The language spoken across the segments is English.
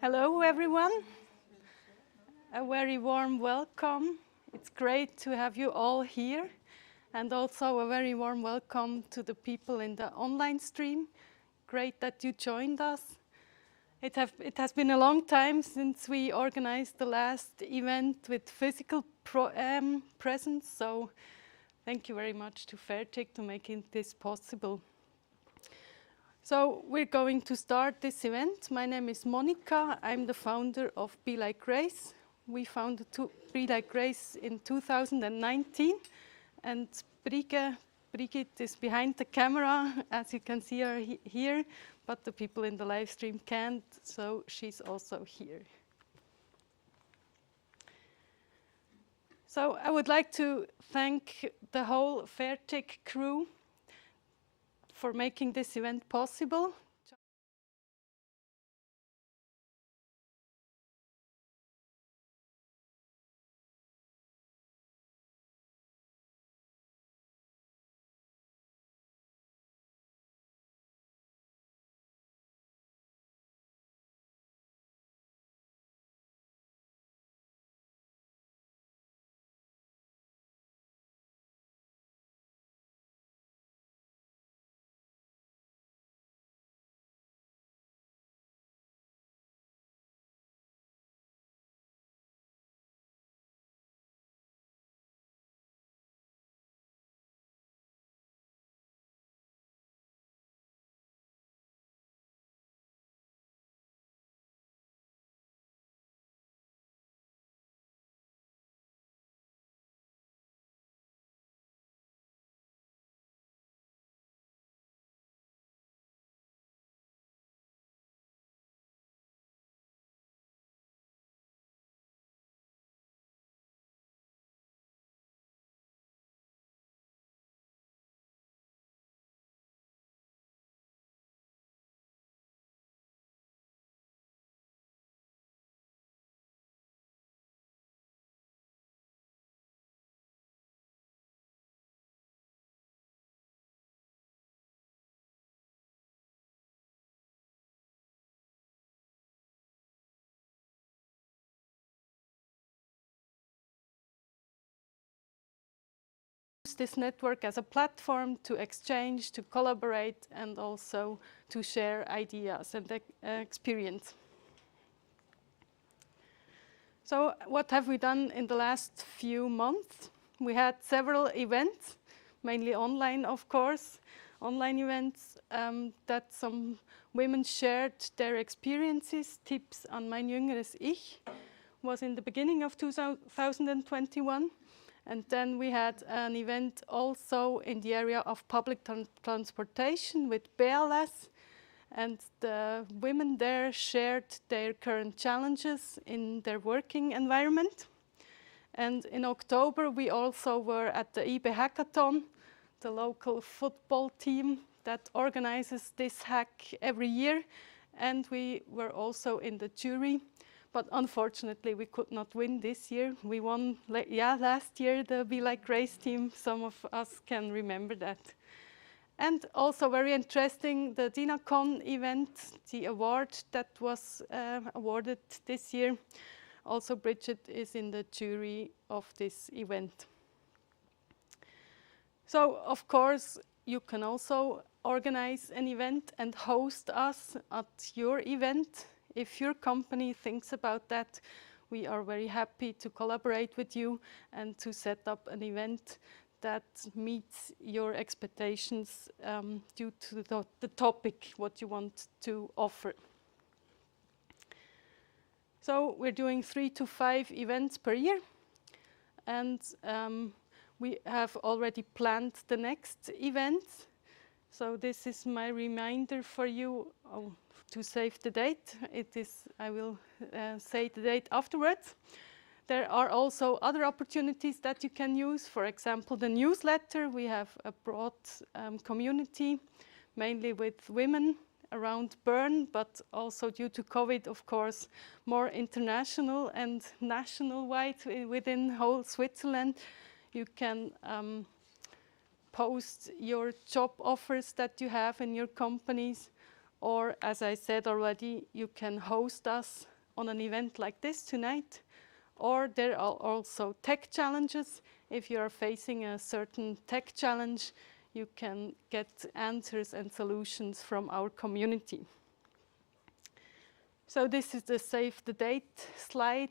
Hello, everyone. A very warm welcome. It's great to have you all here, and also a very warm welcome to the people in the online stream. Great that you joined us. It has been a long time since we organized the last event with physical presence, so thank you very much to Fairtiq to making this possible. So we're going to start this event. My name is Monica. I'm the founder of Be Like Grace. We founded Be Like Grace in 2019, and Brigitte is behind the camera, as you can see her here, but the people in the live stream can't, so she's also here. So I would like to thank the whole Fairtiq crew for making this event possible. This network as a platform to exchange, to collaborate, and also to share ideas and experience. So what have we done in the last few months? We had several events, mainly online, of course, online events that some women shared their experiences. Tipps an mein jüngeres Ich was in the beginning of 2021. And then we had an event also in the area of public transportation with BLS. And the women there shared their current challenges in their working environment. And in October, we also were at the IB Hackathon, the local football team that organizes this hack every year. And we were also in the jury. But unfortunately, we could not win this year. We won last year, the Be Like Grace team. Some of us can remember that. And also very interesting, the DINACON event, the award that was awarded this year. Also, Bridget is in the jury of this event. So, of course, you can also organize an event and host us at your event. If your company thinks about that, we are very happy to collaborate with you and to set up an event that meets your expectations due to the topic, what you want to offer. So we're doing 3 to 5 events per year, and we have already planned the next event. So this is my reminder for you to save the date. I will say the date afterwards. There are also other opportunities that you can use. For example, the newsletter. We have a broad community, mainly with women around Bern, but also due to COVID, of course, more international and national-wide within whole Switzerland. You can post your job offers that you have in your companies, Or, as I said already, you can host us on an event like this tonight. Or there are also tech challenges. If you are facing a certain tech challenge, you can get answers and solutions from our community. So this is the save the date slide.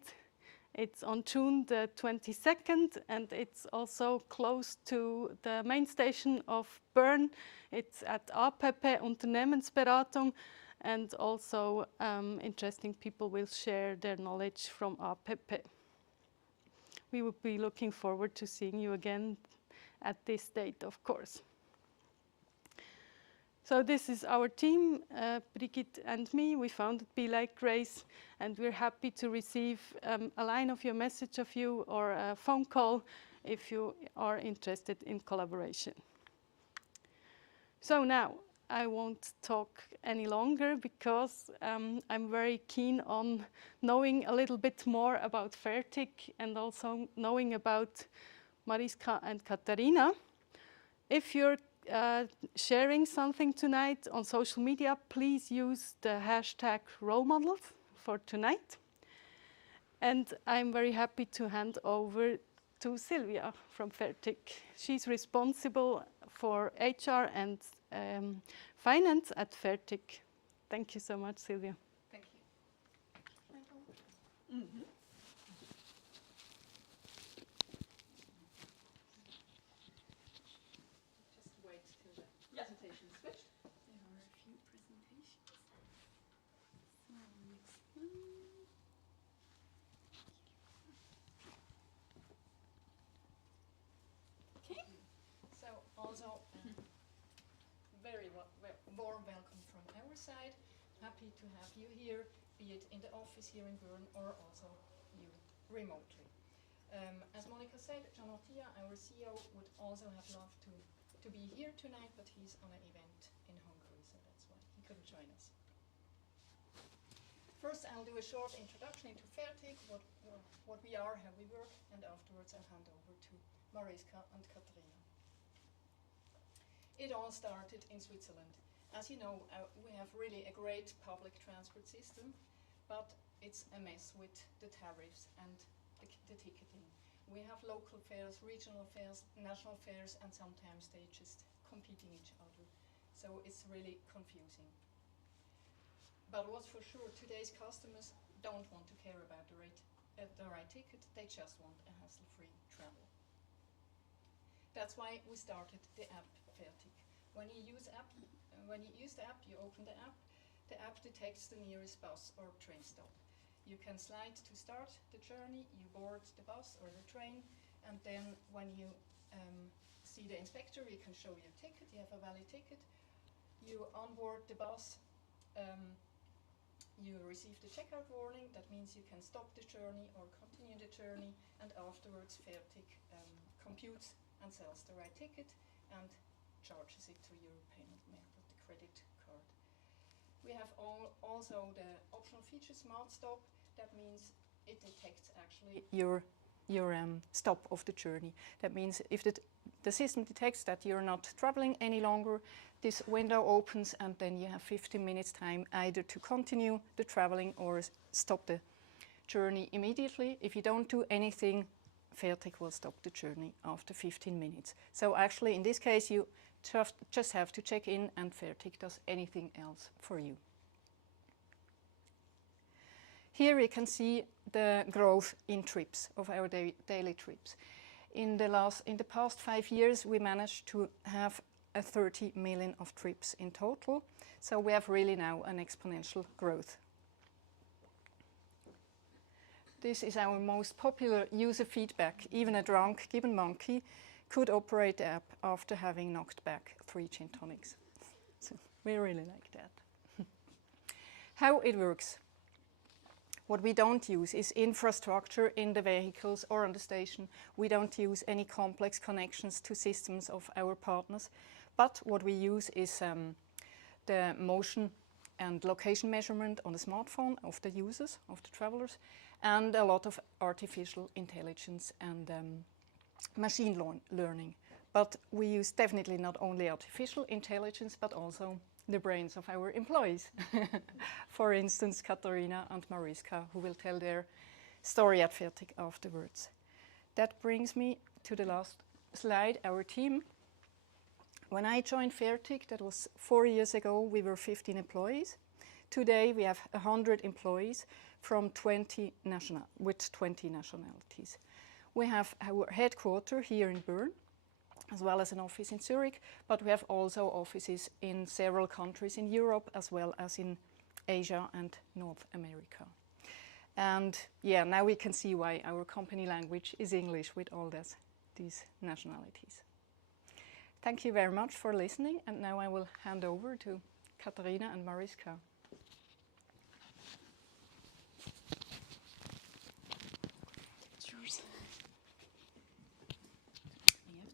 It's on June the 22nd, and it's also close to the main station of Bern. It's at APP, Unternehmensberatung, and also interesting people will share their knowledge from APP. We would be looking forward to seeing you again at this date, of course. So this is our team, Brigitte and me. We founded Be Like Grace, and we're happy to receive a line of your message of you or a phone call if you are interested in collaboration. So now I won't talk any longer because I'm very keen on knowing a little bit more about Fairtiq and also knowing about Mariska and Katerina. If you're sharing something tonight on social media, please use the hashtag role models for tonight. And I'm very happy to hand over to Sylvia from Fairtiq. She's responsible for HR and finance at Fairtiq. Thank you so much, Sylvia. Thank you. Mm-hmm. Presentation switched. There are a few presentations. So next one. Okay. So also very warm welcome from our side. Happy to have you here, be it in the office here in Bern or also you remotely. As Monica said, John Ortia, our CEO, would also have loved to be here tonight, but he's on an event in Hungary, so that's why he couldn't join us. First, I'll do a short introduction into Fairtiq, what we are, how we work, and afterwards I'll hand over to Mariska and Katerina. It all started in Switzerland. As you know, we have really a great public transport system, but it's a mess with the tariffs and the ticketing. We have local fares, regional fares, national fares, and sometimes they just competing each other. So it's really confusing. But what's for sure, today's customers don't want to care about the right ticket, they just want a hassle-free travel. That's why we started the app Fairtiq. When you use the app, you open the app detects the nearest bus or train stop. You can slide to start the journey, you board the bus or the train, and then when you see the inspector, you can show your ticket, you have a valid ticket. You onboard the bus, you receive the checkout warning, that means you can stop the journey or continue the journey, and afterwards Fairtiq computes and sells the right ticket and charges it to your payment method, the credit card. We have also the optional feature Smart Stop. That means it detects actually your stop of the journey. That means if the system detects that you're not traveling any longer, this window opens and then you have 15 minutes time either to continue the traveling or stop the journey immediately. If you don't do anything, Fairtiq will stop the journey after 15 minutes. So actually in this case you just have to check in and Fairtiq does anything else for you. Here you can see the growth in trips of our daily trips. In the past 5 years, we managed to have 30 million of trips in total. So we have really now an exponential growth. This is our most popular user feedback. Even a drunk gibbon monkey could operate the app after having knocked back 3 gin tonics. So we really like that. How it works. What we don't use is infrastructure in the vehicles or on the station. We don't use any complex connections to systems of our partners. But what we use is the motion and location measurement on the smartphone of the users, of the travelers, and a lot of artificial intelligence and machine learning. But we use definitely not only artificial intelligence, but also the brains of our employees. For instance, Katerina and Mariska, who will tell their story at Fairtiq afterwards. That brings me to the last slide, our team. When I joined Fairtiq, that was 4 years ago, we were 15 employees. Today we have 100 employees from 20 nationalities. We have our headquarters here in Bern, as well as an office in Zurich, but we have also offices in several countries in Europe, as well as in Asia and North America. And yeah, now we can see why our company language is English with all these nationalities. Thank you very much for listening, and now I will hand over to Katerina and Mariska. It's yours. You have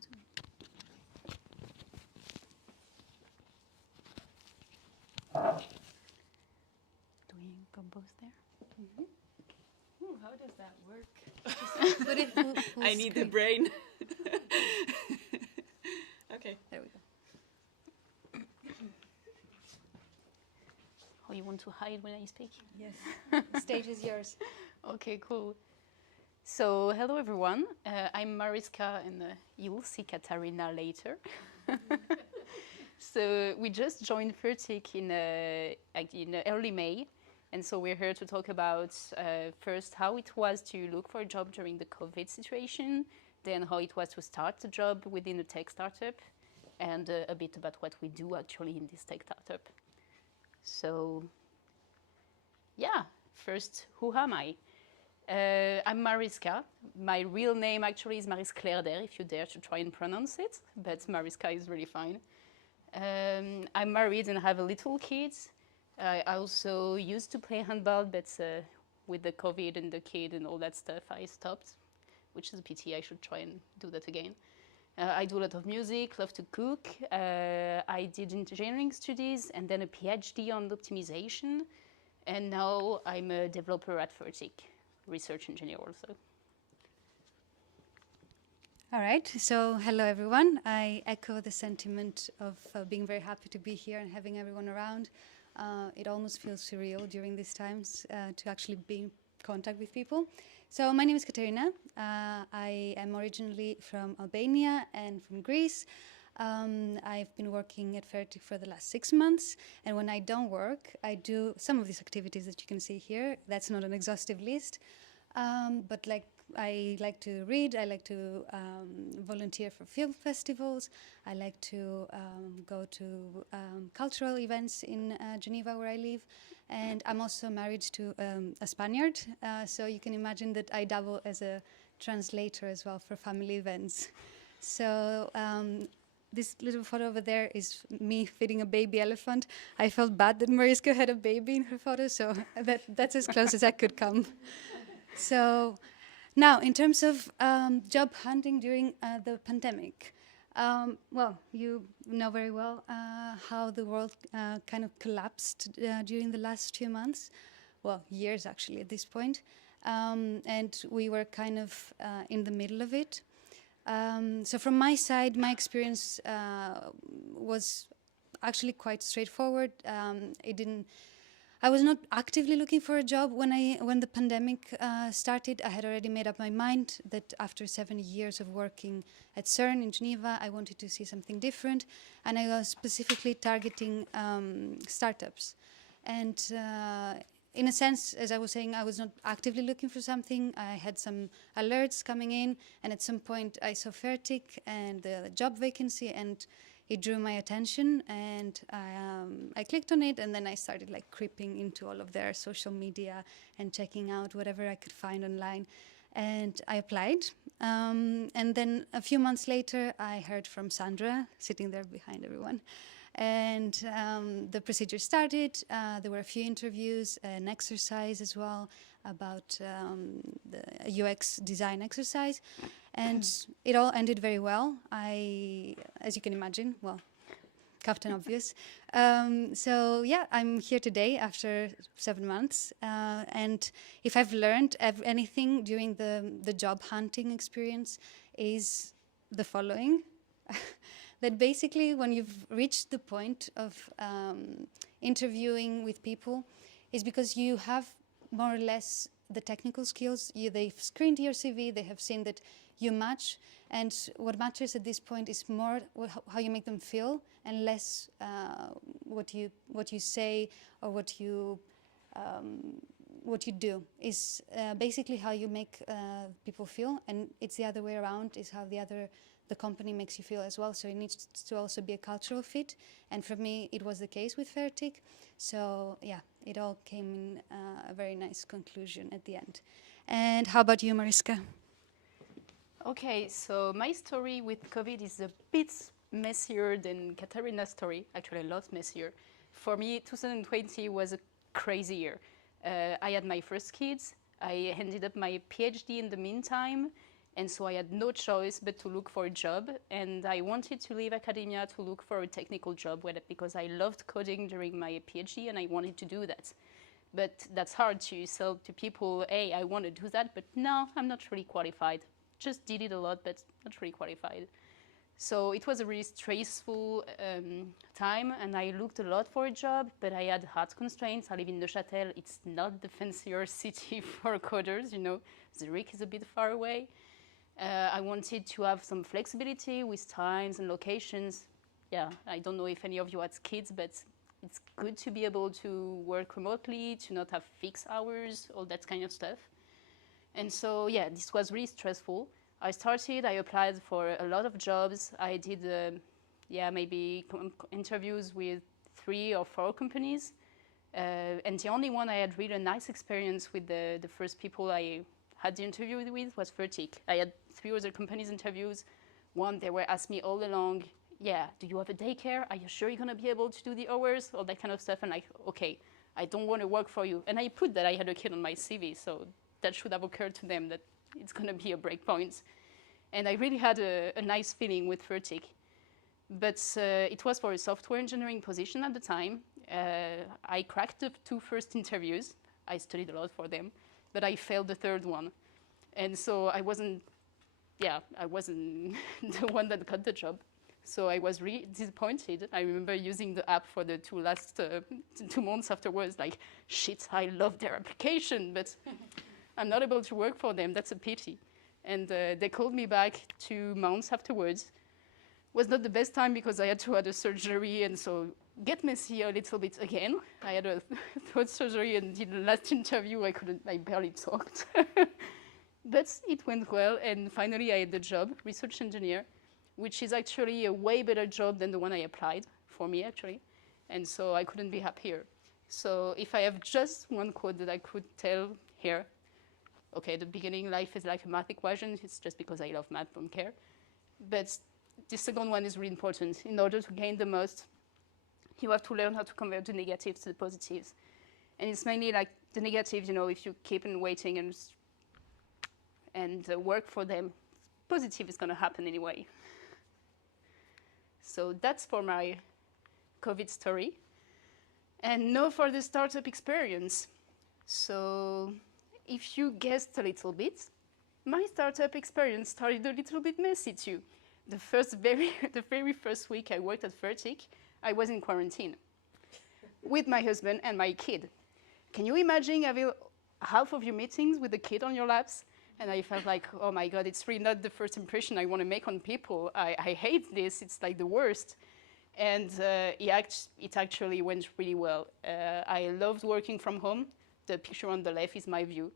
to. Do we go both there? Mm-hmm. Ooh, how does that work? Put it full I need the screen. brain. Okay. There we go. Oh, you want to hide when I speak? Yes. The stage is yours. Okay, cool. So, hello everyone. I'm Mariska, and you'll see Katerina later. So, we just joined Fairtiq in early May, and so we're here to talk about first how it was to look for a job during the COVID situation, then how it was to start the job within a tech startup, and a bit about what we do actually in this tech startup. So, yeah, first, who am I? I'm Mariska. My real name actually is Mariska, if you dare to try and pronounce it, but Mariska is really fine. I'm married and have a little kid. I also used to play handball, but with the COVID and the kid and all that stuff, I stopped, which is a pity. I should try and do that again. I do a lot of music, love to cook. I did engineering studies and then a PhD on optimization. And now I'm a developer at Herzlich, research engineer also. All right, so hello everyone. I echo the sentiment of being very happy to be here and having everyone around. It almost feels surreal during these times to actually be in contact with people. So my name is Katerina. I am originally from Albania and from Greece. I've been working at Fairtiq for the last 6 months, and when I don't work, I do some of these activities that you can see here. That's not an exhaustive list, but I like to read, I like to volunteer for film festivals, I like to go to cultural events in Geneva where I live, and I'm also married to a Spaniard, so you can imagine that I double as a translator as well for family events. So this little photo over there is me feeding a baby elephant. I felt bad that Mariska had a baby in her photo, so that's as close as I could come. So now, in terms of job hunting during the pandemic, well, you know very well how the world kind of collapsed during the last few months, well, years actually at this point, and we were kind of in the middle of it. So from my side, my experience was actually quite straightforward. I was not actively looking for a job when the pandemic started. I had already made up my mind that after 7 years of working at CERN in Geneva, I wanted to see something different, and I was specifically targeting startups. And in a sense, as I was saying, I was not actively looking for something. I had some alerts coming in, and at some point I saw Fairtiq and the job vacancy, and it drew my attention, and I clicked on it, and then I started like creeping into all of their social media and checking out whatever I could find online. And I applied, and then a few months later I heard from Sandra, sitting there behind everyone, and the procedure started. There were a few interviews, an exercise as well about the UX design exercise, and it all ended very well. As you can imagine, well, Captain Obvious. So yeah, I'm here today after 7 months, and if I've learned anything during the job hunting experience is the following. that basically when you've reached the point of interviewing with people, is because you have more or less the technical skills. They've screened your CV, they have seen that you match, and what matters at this point is more how you make them feel, and less what you say or what you do. Is basically how you make people feel, and it's the other way around, is how the company makes you feel as well. So it needs to also be a cultural fit, and for me it was the case with Fairtiq. So yeah, it all came in a very nice conclusion at the end. And how about you, Mariska? Okay, so my story with COVID is a bit messier than Katerina's story, actually a lot messier. For me, 2020 was a crazy year. I had my first kids, I ended up my PhD in the meantime, and so I had no choice but to look for a job, and I wanted to leave academia to look for a technical job because I loved coding during my PhD and I wanted to do that. But that's hard to sell to people, hey, I want to do that, but no, I'm not really qualified. Just did it a lot, but not really qualified. So it was a really stressful time, and I looked a lot for a job, but I had hard constraints. I live in Neuchâtel. It's not the fancier city for coders, you know. Zurich is a bit far away. I wanted to have some flexibility with times and locations. Yeah, I don't know if any of you had kids, but it's good to be able to work remotely, to not have fixed hours, all that kind of stuff. And so, yeah, this was really stressful. I applied for a lot of jobs. I did, maybe interviews with 3 or 4 companies. And the only one I had really a nice experience with the first people I had the interview with was Fairtiq. I had 3 other companies interviews. One, they were asking me all along, yeah, do you have a daycare? Are you sure you're gonna be able to do the hours? All that kind of stuff. And like, okay, I don't want to work for you. And I put that I had a kid on my CV, so that should have occurred to them that it's going to be a break point. And I really had a nice feeling with Fairtiq. But it was for a software engineering position at the time. I cracked the 2 first interviews. I studied a lot for them, but I failed the 3rd one. And so I wasn't the one that got the job. So I was really disappointed. I remember using the app for the 2 last 2 months afterwards, like, shit, I love their application, but I'm not able to work for them. That's a pity. And they called me back 2 months afterwards. Was not the best time because I had to have a surgery, and so get messy a little bit again. I had a throat surgery, and in the last interview I barely talked. But it went well, and finally I had the job, research engineer, which is actually a way better job than the one I applied for me, actually. And so I couldn't be happier. So if I have just one quote that I could tell here, okay, the beginning, life is like a math equation. It's just because I love math, don't care. But the second one is really important. In order to gain the most, you have to learn how to convert the negatives to the positives. And it's mainly like the negatives, you know, if you keep on waiting and work for them, positive is going to happen anyway. So that's for my COVID story. And now for the startup experience. So if you guessed a little bit, my startup experience started a little bit messy too. The very first week I worked at Fairtiq, I was in quarantine with my husband and my kid. Can you imagine having half of your meetings with the kid on your laps? And I felt like, oh my God, it's really not the first impression I want to make on people. I hate this, it's like the worst. And it actually went really well. I loved working from home. The picture on the left is my view.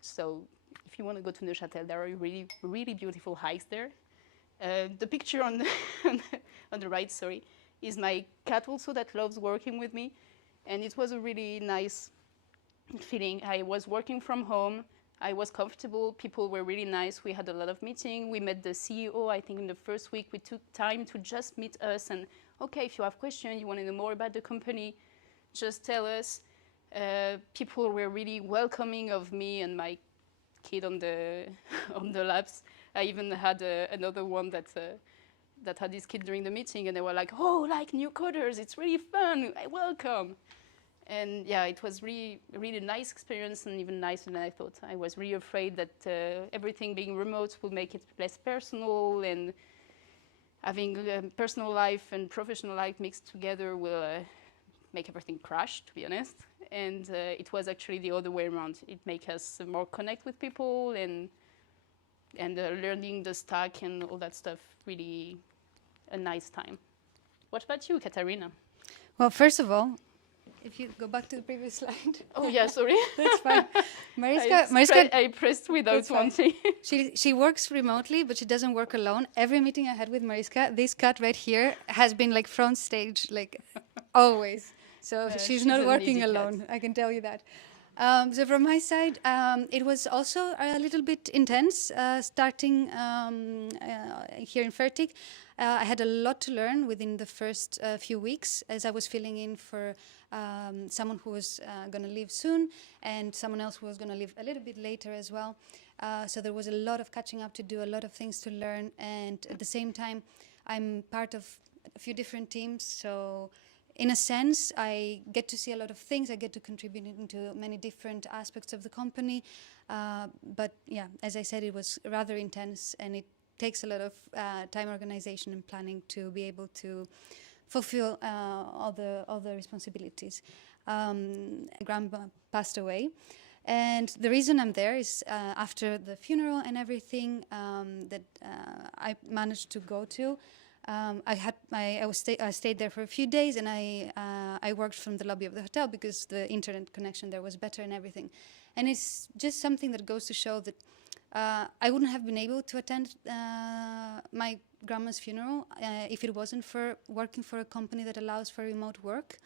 So if you want to go to Neuchâtel, there are really, really beautiful hikes there. The picture on the right, is my cat also that loves working with me. And it was a really nice feeling. I was working from home. I was comfortable. People were really nice. We had a lot of meetings. We met the CEO. I think in the first week we took time to just meet us and, okay, if you have questions, you want to know more about the company, just tell us. People were really welcoming of me and my kid on the laps. I even had another one that had his kid during the meeting, and they were like, "Oh, like new coders, it's really fun. Welcome." And yeah, it was really, really nice experience, and even nicer than I thought. I was really afraid that everything being remote would make it less personal, and having personal life and professional life mixed together will make everything crash, to be honest. And it was actually the other way around. It makes us more connect with people and learning the stack and all that stuff, really a nice time. What about you, Katerina? Well, first of all, if you go back to the previous slide. Oh yeah, sorry. That's fine. Mariska, I pressed without That's fine. wanting. she works remotely, but she doesn't work alone. Every meeting I had with Mariska, this cut right here has been like front stage, like always. So she's not an working easy cut. alone, I can tell you that. So from my side, it was also a little bit intense starting here in Fairtiq. I had a lot to learn within the first few weeks as I was filling in for someone who was going to leave soon and someone else who was going to leave a little bit later as well. So there was a lot of catching up to do, a lot of things to learn, and at the same time, I'm part of a few different teams, so in a sense, I get to see a lot of things. I get to contribute into many different aspects of the company. But yeah, as I said, it was rather intense, and it takes a lot of time organization and planning to be able to fulfill all the responsibilities. Grandpa passed away. And the reason I'm there is after the funeral and everything that I managed to go to, I stayed there for a few days, and I worked from the lobby of the hotel because the internet connection there was better and everything. And it's just something that goes to show that I wouldn't have been able to attend my grandma's funeral if it wasn't for working for a company that allows for remote work.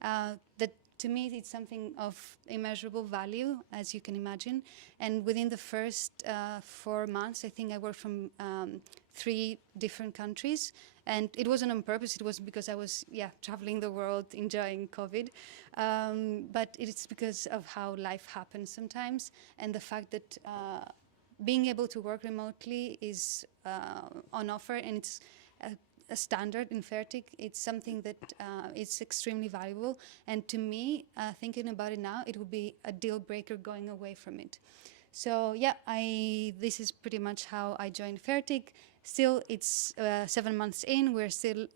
That to me, it's something of immeasurable value, as you can imagine. And within the first 4 months, I think I worked from 3 different countries. And it wasn't on purpose. It was because I was, traveling the world, enjoying COVID. But it's because of how life happens sometimes. And the fact that being able to work remotely is on offer, and it's a standard in Fairtiq. It's something that is extremely valuable, and to me, thinking about it now, it would be a deal breaker going away from it. So this is pretty much how I joined Fairtiq. Still, it's 7 months in. We're still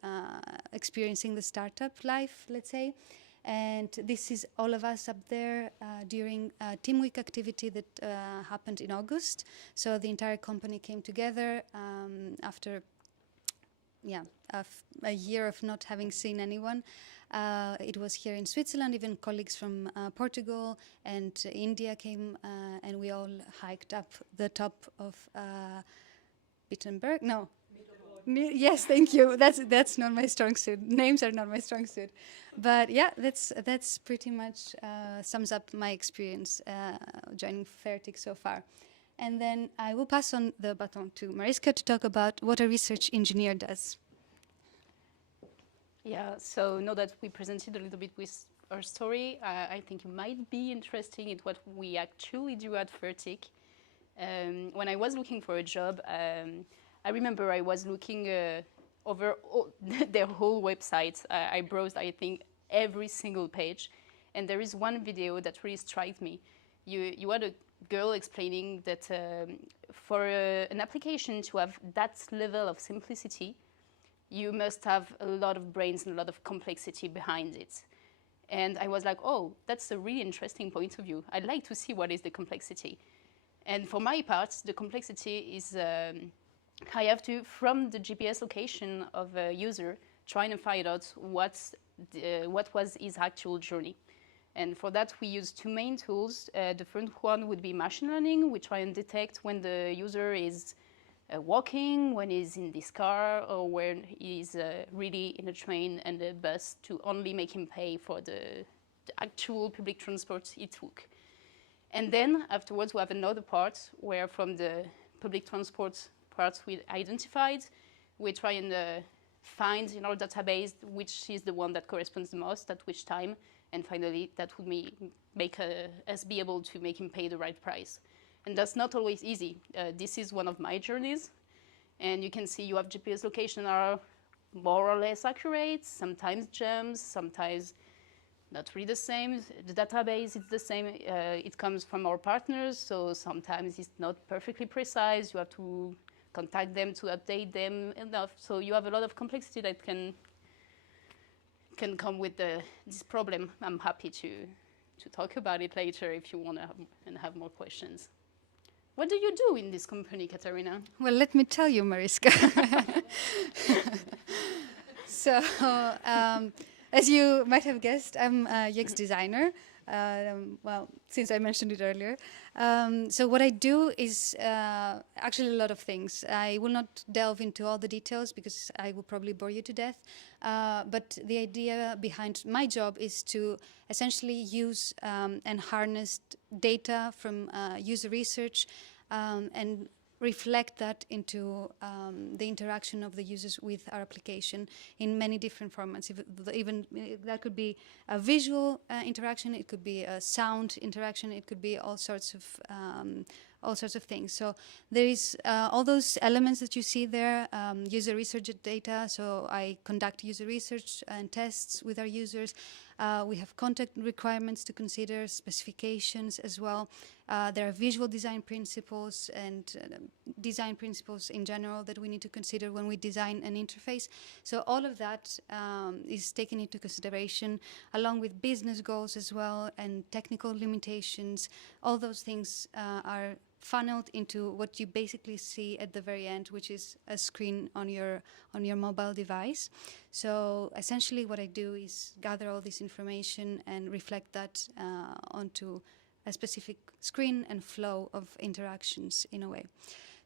experiencing the startup life, let's say. And this is all of us up there during a Team Week activity that happened in August. So the entire company came together after a year of not having seen anyone. It was here in Switzerland. Even colleagues from Portugal and India came, and we all hiked up the top of Wittenberg. No. Yes, thank you. That's not my strong suit. Names are not my strong suit. But yeah, that's pretty much sums up my experience joining Fairtiq so far. And then I will pass on the baton to Mariska to talk about what a research engineer does. Yeah, so now that we presented a little bit with our story, I think it might be interesting in what we actually do at Fairtiq. When I was looking for a job, I remember I was looking over their whole website. I browsed, I think, every single page. And there is one video that really struck me. You had a girl explaining that for an application to have that level of simplicity, you must have a lot of brains and a lot of complexity behind it. And I was like, oh, that's a really interesting point of view. I'd like to see what is the complexity. And for my part, the complexity is I have to, from the GPS location of a user, try and find out what was his actual journey. And for that, we use 2 main tools. The first one would be machine learning. We try and detect when the user is walking, when he's in this car, or when he's really in a train and a bus, to only make him pay for the actual public transport he took. And then afterwards, we have another part where from the public transport parts we identified, we try and find in our database which is the one that corresponds the most at which time, and finally that would make us be able to make him pay the right price. And that's not always easy. This is one of my journeys, and you can see you have GPS location are more or less accurate, sometimes jumps, sometimes not really the same. The database is the same. It comes from our partners, so sometimes it's not perfectly precise. You have to contact them to update them enough. So you have a lot of complexity that can come with this problem. I'm happy to talk about it later if you want to have more questions. What do you do in this company, Katerina? Well, let me tell you, Mariska. So, as you might have guessed, I'm a UX designer. Well, since I mentioned it earlier. So what I do is actually a lot of things. I will not delve into all the details because I will probably bore you to death. But the idea behind my job is to essentially use and harness data from user research and reflect that into the interaction of the users with our application in many different formats. Even that could be a visual interaction, it could be a sound interaction, it could be all sorts of things. So there is all those elements that you see there, user research data. So I conduct user research and tests with our users. We have content requirements to consider, specifications as well. There are visual design principles and design principles in general that we need to consider when we design an interface. So all of that is taken into consideration, along with business goals as well and technical limitations. All those things are funneled into what you basically see at the very end, which is a screen on your mobile device. So essentially what I do is gather all this information and reflect that onto a specific screen and flow of interactions in a way.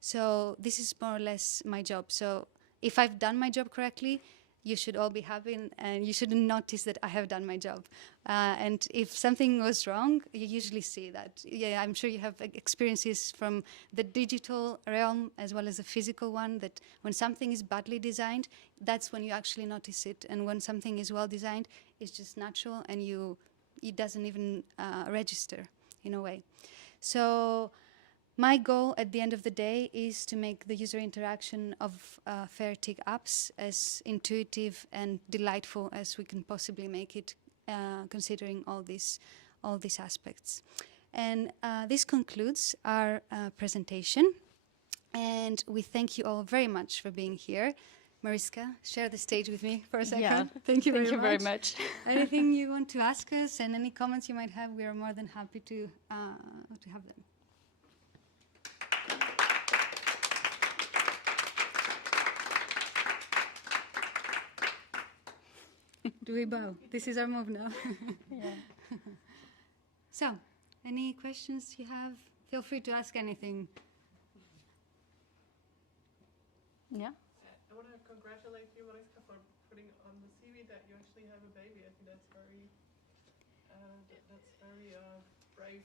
So this is more or less my job. So if I've done my job correctly, you should all be happy and you shouldn't notice that I have done my job. And if something was wrong, you usually see that. Yeah, I'm sure you have experiences from the digital realm as well as the physical one, that when something is badly designed, that's when you actually notice it. And when something is well designed, it's just natural and it doesn't even register in a way. So my goal at the end of the day is to make the user interaction of Fairtiq apps as intuitive and delightful as we can possibly make it, considering all these aspects. And this concludes our presentation. And we thank you all very much for being here. Mariska, share the stage with me for a second. Yeah. Thank you very much. Anything you want to ask us and any comments you might have, we are more than happy to have them. Do we bow? This is our move now. Yeah. So, any questions you have? Feel free to ask anything. Yeah. I want to congratulate you, Mariska, for putting on the CV that you actually have a baby. I think that's very brave.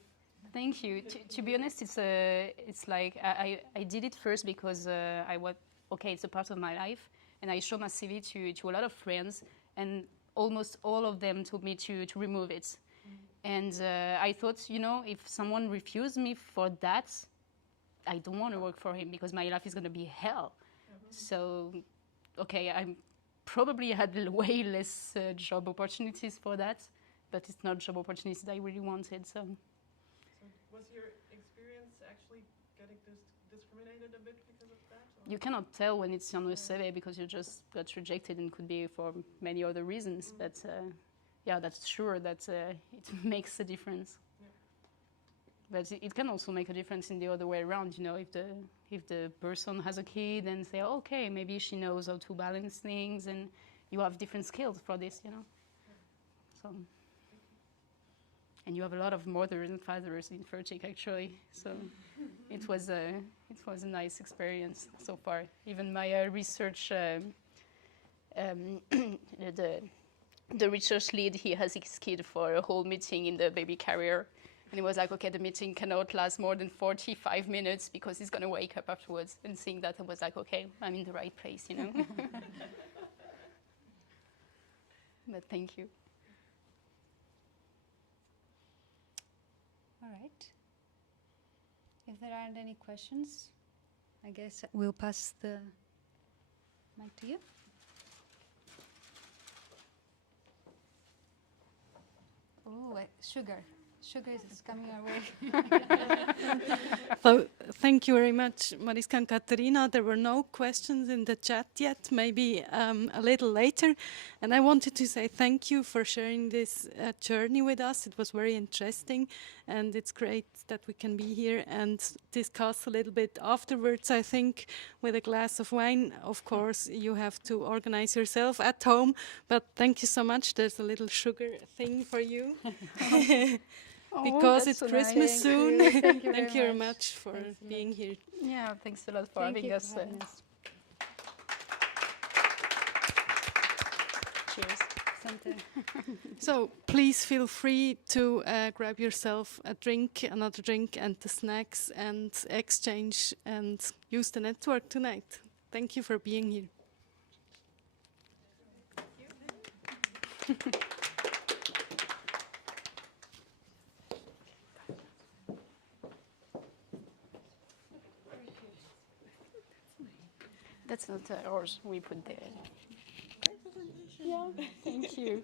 Thank you. To be honest, it's like I did it first because I was okay. It's a part of my life, and I showed my CV to a lot of friends, and almost all of them told me to remove it. And I thought, if someone refused me for that, I don't want to work for him because my life is going to be hell. So, okay, I probably had way less job opportunities for that, but it's not job opportunities that I really wanted. So was your experience actually getting discriminated a bit because of that? Or? You cannot tell when it's on the survey because you just got rejected, and could be for many other reasons. But yeah, that's sure that it makes a difference. But it can also make a difference in the other way around, if the person has a kid and say, okay, maybe she knows how to balance things, and you have different skills for this, So, and you have a lot of mothers and fathers in Fairtiq actually, so it was a nice experience so far. Even my research, the research lead, he has his kid for a whole meeting in the baby carrier. And he was like, okay, the meeting cannot last more than 45 minutes because he's going to wake up afterwards. And seeing that, I was like, okay, I'm in the right place, But thank you. All right. If there aren't any questions, I guess we'll pass the mic to you. Oh, sugar. Sugar is coming our way. So thank you very much, Mariska and Katerina. There were no questions in the chat yet, maybe a little later. And I wanted to say thank you for sharing this journey with us. It was very interesting, and it's great that we can be here and discuss a little bit afterwards, I think, with a glass of wine. Of course, you have to organize yourself at home, but thank you so much. There's a little sugar thing for you. Because it's so Christmas nice. soon. Thank you Thank very you very much. much for Thanks a lot. being here. Yeah, thanks a lot for Thank having you us. for having us. Cheers. Santa. So please feel free to grab yourself a drink, another drink, and the snacks, and exchange and use the network tonight. Thank you for being here. That's not ours. We put there. Yeah, thank you.